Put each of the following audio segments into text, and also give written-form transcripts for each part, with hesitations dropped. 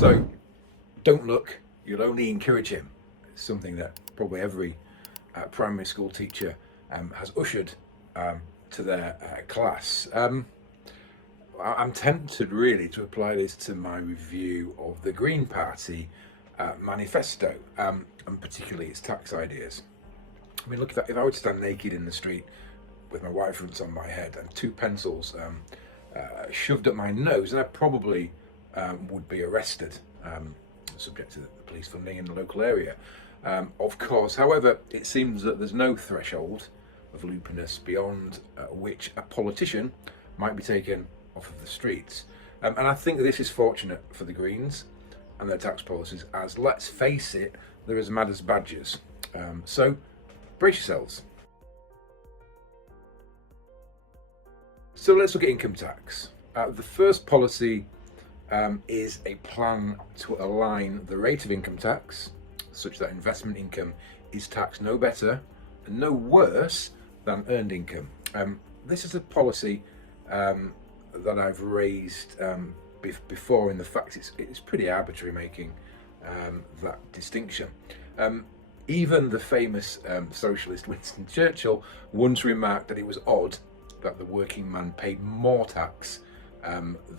So don't look, you'll only encourage him. It's something that probably every primary school teacher has ushered to their class. I'm tempted really to apply this to my review of the Green Party Manifesto, and particularly its tax ideas. I mean, look, if I were to stand naked in the street with my white fronts on my head and two pencils shoved up my nose, then I probably would be arrested, subject to the police funding in the local area. Of course, however, it seems that there's no threshold of lewdness beyond which a politician might be taken off of the streets. And I think this is fortunate for the Greens and their tax policies, as let's face it, they're as mad as badgers. So brace yourselves. So let's look at income tax. The first policy is a plan to align the rate of income tax such that investment income is taxed no better and no worse than earned income. This is a policy that I've raised before, in the fact it's pretty arbitrary making that distinction. Even the famous socialist Winston Churchill once remarked that it was odd that the working man paid more tax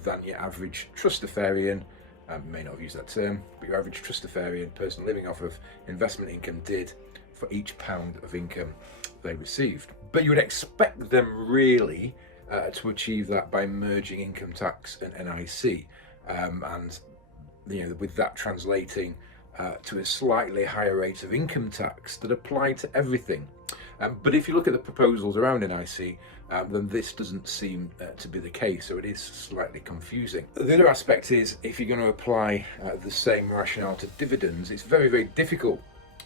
than your average trustafarian, may not have used that term, but your average trustafarian person living off of investment income did for each pound of income they received. But you would expect them really to achieve that by merging income tax and NIC, and with that translating to a slightly higher rate of income tax that applied to everything. But if you look at the proposals around NIC, then this doesn't seem to be the case, so it is slightly confusing. The other aspect is, if you're going to apply the same rationale to dividends, it's very, very difficult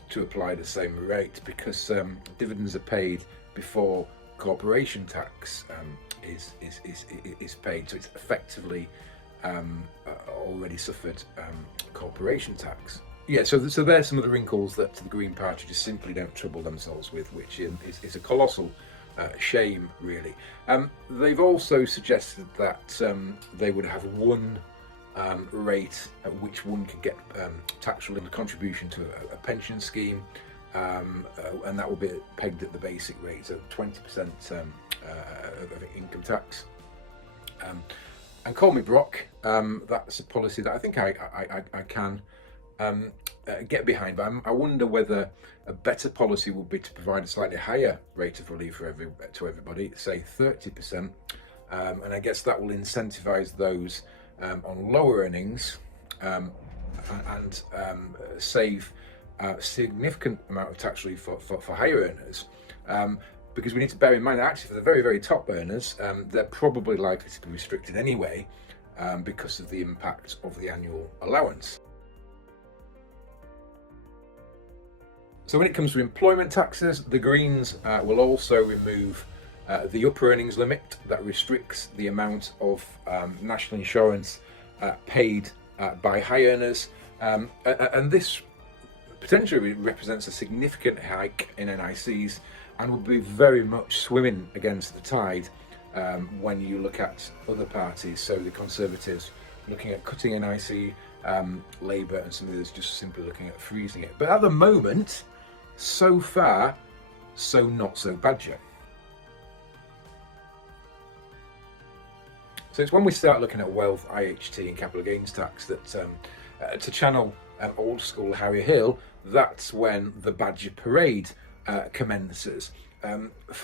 to apply the same rate, because dividends are paid before corporation tax is paid, so it's effectively already suffered corporation tax. Yeah, so there's some of the wrinkles that the Green Party just simply don't trouble themselves with, which is a colossal shame, really. They've also suggested that they would have one rate at which one could get tax relief contribution to a pension scheme, and that will be pegged at the basic rate, so 20% of income tax. And call me Brock, that's a policy that I think I can get behind, but I wonder whether a better policy would be to provide a slightly higher rate of relief to everybody, say 30%, and I guess that will incentivise those on lower earnings and save a significant amount of tax relief for higher earners, because we need to bear in mind that actually for the very, very top earners, they're probably likely to be restricted anyway because of the impact of the annual allowance. So when it comes to employment taxes, the Greens will also remove the upper earnings limit that restricts the amount of national insurance paid by high earners, and this potentially represents a significant hike in NICs and will be very much swimming against the tide when you look at other parties, so the Conservatives looking at cutting NIC, Labour and some others just simply looking at freezing it. But at the moment, so far, so not so badger. So it's when we start looking at wealth, IHT and capital gains tax that, to channel old school Harry Hill, that's when the badger parade commences.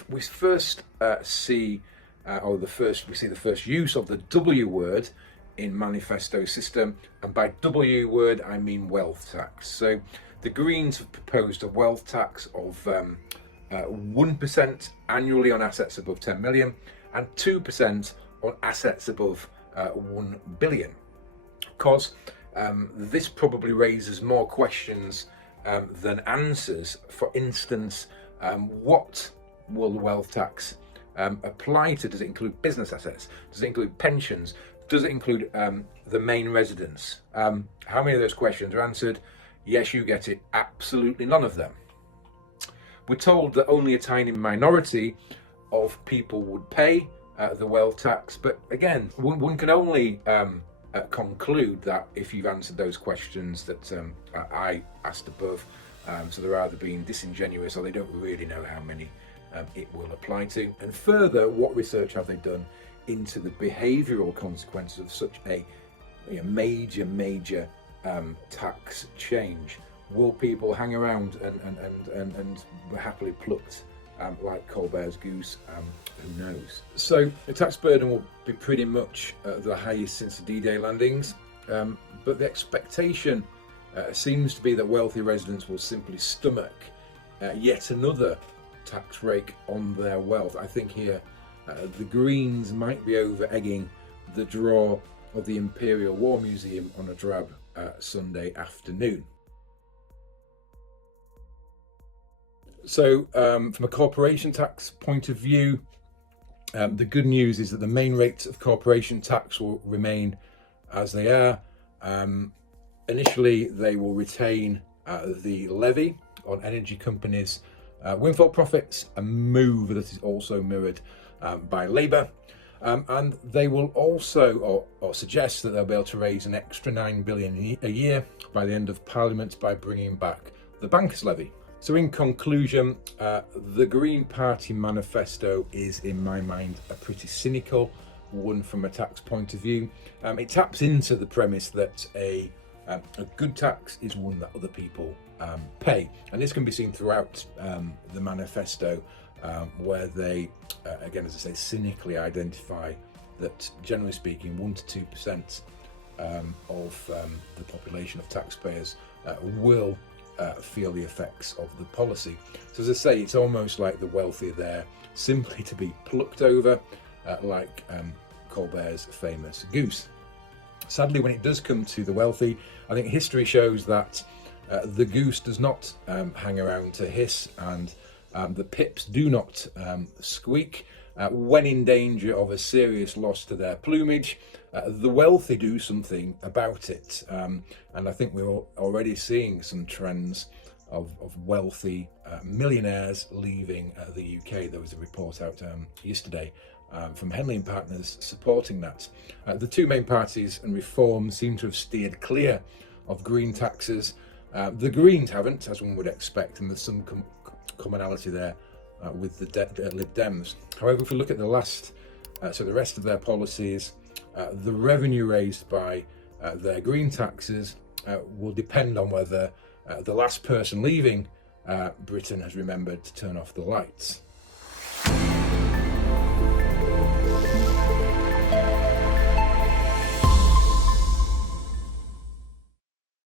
We first see the first use of the W word in manifesto system, and by W word I mean wealth tax. So the Greens have proposed a wealth tax of 1% annually on assets above 10 million and 2% on assets above 1 billion. Of course, this probably raises more questions than answers. For instance, what will the wealth tax apply to? Does it include business assets? Does it include pensions? Does it include the main residence? How many of those questions are answered? Yes, you get it, absolutely none of them. We're told that only a tiny minority of people would pay the wealth tax, but again, one can only conclude that if you've answered those questions that I asked above, so they're either being disingenuous or they don't really know how many it will apply to. And further, what research have they done into the behavioural consequences of such a major tax change? Will people hang around and happily plucked like Colbert's goose? Who knows? So the tax burden will be pretty much the highest since the D-Day landings, but the expectation seems to be that wealthy residents will simply stomach yet another tax rake on their wealth. I think here the Greens might be over-egging the draw of the Imperial War Museum on a drab Sunday afternoon. So from a corporation tax point of view, the good news is that the main rates of corporation tax will remain as they are. Initially, they will retain the levy on energy companies' windfall profits, a move that is also mirrored by Labour. And they will also, or suggest that they'll be able to raise an extra £9 billion a year by the end of Parliament by bringing back the bankers' levy. So in conclusion, the Green Party Manifesto is, in my mind, a pretty cynical one from a tax point of view. It taps into the premise that a good tax is one that other people pay. And this can be seen throughout the manifesto, where they, again, as I say, cynically identify that, generally speaking, 1 to 2% of the population of taxpayers will feel the effects of the policy. So as I say, it's almost like the wealthy are there simply to be plucked over, like Colbert's famous goose. Sadly, when it does come to the wealthy, I think history shows that the goose does not hang around to hiss, and the pips do not squeak. When in danger of a serious loss to their plumage, the wealthy do something about it. And I think we're already seeing some trends of wealthy millionaires leaving the UK. There was a report out yesterday from Henley and Partners supporting that. The two main parties and reforms seem to have steered clear of green taxes. The Greens haven't, as one would expect, and there's some commonality there with the Lib Dems. However, if we look at the rest of their policies, the revenue raised by their green taxes will depend on whether the last person leaving Britain has remembered to turn off the lights.